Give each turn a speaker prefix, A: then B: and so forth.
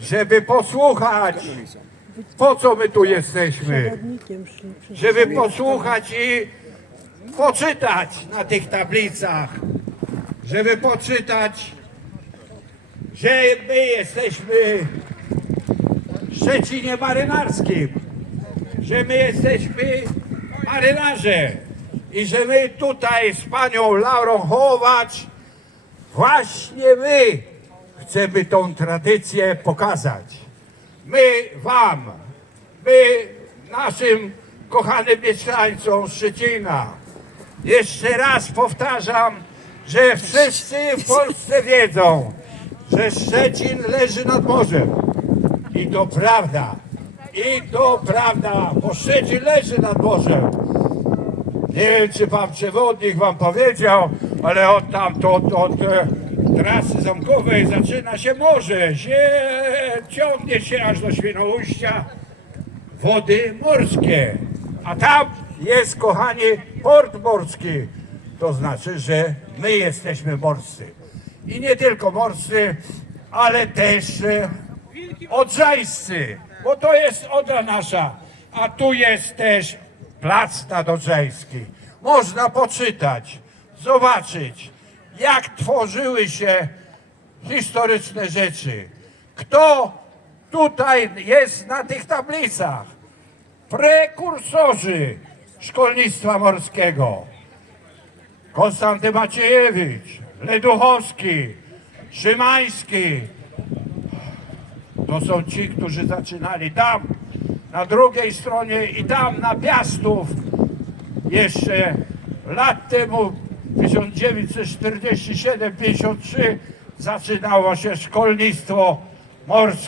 A: żeby posłuchać, po co my tu jesteśmy. Żeby posłuchać i poczytać na tych tablicach, żeby poczytać, że my jesteśmy w Szczecinie marynarskim, że my jesteśmy marynarze. I że my tutaj z panią Laurą Hołowacz właśnie my chcemy tą tradycję pokazać. My wam, my naszym kochanym mieszkańcom Szczecina. Jeszcze raz powtarzam, że wszyscy w Polsce wiedzą, że Szczecin leży nad morzem. I to prawda. I to prawda, bo Szczecin leży nad morzem. Nie wiem, czy pan przewodnik wam powiedział, ale od tamtąd, od e, trasy zamkowej zaczyna się morze. Się, ciągnie się aż do Świnoujścia wody morskie. A tam jest, kochani, port morski. To znaczy, że my jesteśmy morscy. I nie tylko morscy, ale też e, odrzańscy, bo to jest Odra nasza, a tu jest też plac nadodrzański. Można poczytać, zobaczyć, jak tworzyły się historyczne rzeczy. Kto tutaj jest na tych tablicach? Prekursorzy szkolnictwa morskiego. Konstanty Maciejewicz, Leduchowski, Szymański, to są ci, którzy zaczynali tam, na drugiej stronie i tam na Piastów jeszcze lat temu, 1947-53 zaczynało się szkolnictwo morskie.